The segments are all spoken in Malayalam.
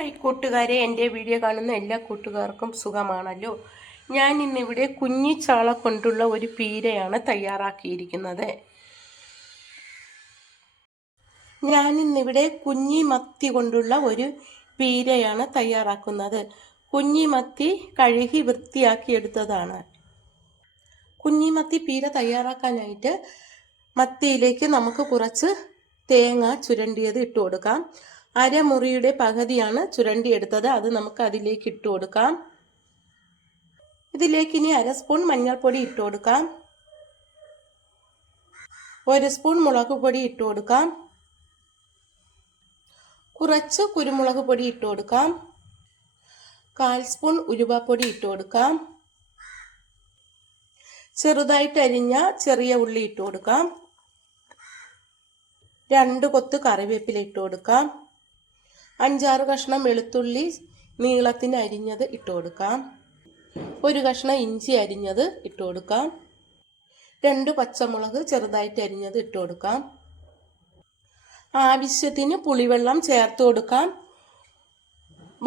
ഹായ് കൂട്ടുകാരെ, എൻ്റെ വീഡിയോ കാണുന്ന എല്ലാ കൂട്ടുകാർക്കും സുഖമാണല്ലോ. ഞാൻ ഇന്നിവിടെ കുഞ്ഞിച്ചാള കൊണ്ടുള്ള ഒരു പീരയാണ് തയ്യാറാക്കിയിരിക്കുന്നത്. കുഞ്ഞിമത്തി കൊണ്ടുള്ള ഒരു പീരയാണ് തയ്യാറാക്കുന്നത്. കുഞ്ഞിമത്തി കഴുകി വൃത്തിയാക്കി എടുത്തതാണ്. കുഞ്ഞിമത്തി പീര തയ്യാറാക്കാനായിട്ട് മത്തിയിലേക്ക് നമുക്ക് കുറച്ച് തേങ്ങ ചുരണ്ടിയത് ഇട്ട് കൊടുക്കാം. അരമുറിയുടെ പകുതിയാണ് ചുരണ്ടിയെടുത്തത്. അത് നമുക്ക് അതിലേക്ക് ഇട്ട് കൊടുക്കാം. ഇതിലേക്ക് ഇനി 1/2 സ്പൂൺ മഞ്ഞൾപ്പൊടി ഇട്ട് കൊടുക്കാം. 1 സ്പൂൺ മുളക് പൊടി ഇട്ട് കൊടുക്കാം. കുറച്ച് കുരുമുളക് പൊടി ഇട്ട് കൊടുക്കാം. 1/4 സ്പൂൺ ഉലുവാപ്പൊടി ഇട്ട് കൊടുക്കാം. ചെറുതായിട്ട് അരിഞ്ഞ ചെറിയ ഉള്ളി ഇട്ട് കൊടുക്കാം. 2 കൊത്ത് കറിവേപ്പില ഇട്ട് കൊടുക്കാം. 5-6 കഷ്ണം വെളുത്തുള്ളി നീളത്തിന് അരിഞ്ഞത് ഇട്ട് കൊടുക്കാം. 1 കഷ്ണം ഇഞ്ചി അരിഞ്ഞത് ഇട്ട് കൊടുക്കാം. 2 പച്ചമുളക് ചെറുതായിട്ട് അരിഞ്ഞത് ഇട്ട് കൊടുക്കാം. ആവശ്യത്തിന് പുളിവെള്ളം ചേർത്ത് കൊടുക്കാം.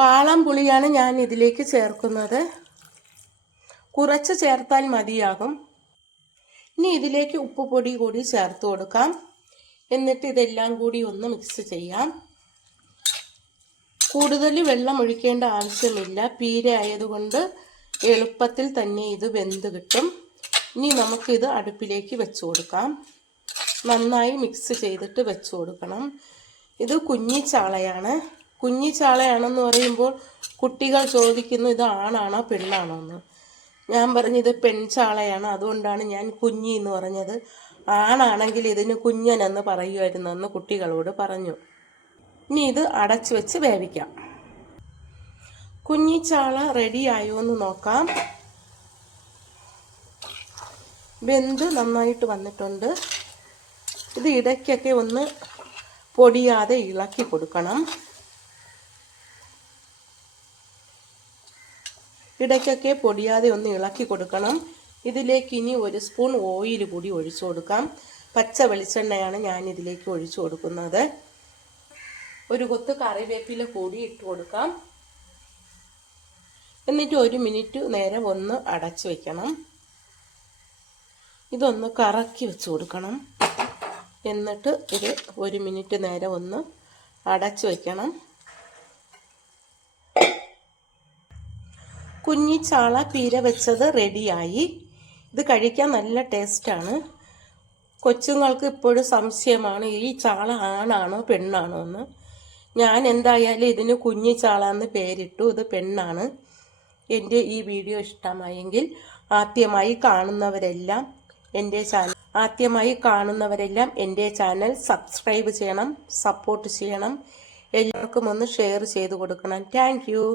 വാളം പുളിയാണ് ഞാൻ ഇതിലേക്ക് ചേർക്കുന്നത്. കുറച്ച് ചേർത്താൽ മതിയാകും. ഇനി ഇതിലേക്ക് ഉപ്പുപൊടി കൂടി ചേർത്ത് കൊടുക്കാം. എന്നിട്ട് ഇതെല്ലാം കൂടി ഒന്ന് മിക്സ് ചെയ്യാം. കൂടുതൽ വെള്ളം ഒഴിക്കേണ്ട ആവശ്യമില്ല. പീര ആയതുകൊണ്ട് എളുപ്പത്തിൽ തന്നെ ഇത് വെന്ത് കിട്ടും. ഇനി നമുക്കിത് അടുപ്പിലേക്ക് വെച്ച് കൊടുക്കാം. നന്നായി മിക്സ് ചെയ്തിട്ട് വെച്ച് കൊടുക്കണം. ഇത് കുഞ്ഞിച്ചാളയാണ്. കുഞ്ഞിച്ചാളയാണെന്ന് പറയുമ്പോൾ കുട്ടികൾ ചോദിക്കുന്നു ഇത് ആണാണോ പെണ്ണാണോ എന്ന്. ഞാൻ പറഞ്ഞത് പെൺചാളയാണ്. അതുകൊണ്ടാണ് ഞാൻ കുഞ്ഞി എന്ന് പറഞ്ഞത്. ആണാണെങ്കിൽ ഇതിന് കുഞ്ഞനെന്ന് പറയുമായിരുന്നെന്ന് കുട്ടികളോട് പറഞ്ഞു. ഇനി ഇത് അടച്ചു വെച്ച് വേവിക്കാം. കുഞ്ഞിച്ചാള റെഡിയായോ എന്ന് നോക്കാം. വെന്ത് നന്നായിട്ട് വന്നിട്ടുണ്ട്. ഇത് ഇടയ്ക്കൊക്കെ ഒന്ന് പൊടിയാതെ ഇളക്കി കൊടുക്കണം. ഇടയ്ക്കൊക്കെ പൊടിയാതെ ഒന്ന് ഇളക്കി കൊടുക്കണം. ഇതിലേക്ക് ഇനി 1 സ്പൂൺ ഓയിൽ കൂടി ഒഴിച്ചു കൊടുക്കാം. പച്ച വെളിച്ചെണ്ണയാണ് ഞാൻ ഇതിലേക്ക് ഒഴിച്ചു കൊടുക്കുന്നത്. 1 കൊത്ത് കറിവേപ്പില കൂടി ഇട്ട് കൊടുക്കാം. എന്നിട്ട് 1 മിനിറ്റ് നേരം ഒന്ന് അടച്ചു വെക്കണം. ഇതൊന്ന് കറക്കി വെച്ച് കൊടുക്കണം. എന്നിട്ട് ഇത് 1 മിനിറ്റ് നേരം ഒന്ന് അടച്ചു വെക്കണം. കുഞ്ഞിച്ചാള പീര വെച്ചത് റെഡിയായി. ഇത് കഴിക്കാൻ നല്ല ടേസ്റ്റാണ്. കൊച്ചുങ്ങൾക്ക് ഇപ്പോഴും സംശയമാണ് ഈ ചാള ആണാണോ പെണ്ണാണോ എന്ന്. ഞാൻ എന്തായാലും ഇതിന് കുഞ്ഞിച്ചാള എന്ന് പേരിട്ടു. ഇത് പെണ്ണാണ്. എൻ്റെ ഈ വീഡിയോ ഇഷ്ടമായെങ്കിൽ ആദ്യമായി കാണുന്നവരെല്ലാം എൻ്റെ ചാനൽ സബ്സ്ക്രൈബ് ചെയ്യണം, സപ്പോർട്ട് ചെയ്യണം. എല്ലാവർക്കും ഒന്ന് ഷെയർ ചെയ്ത് കൊടുക്കണം. Thank you.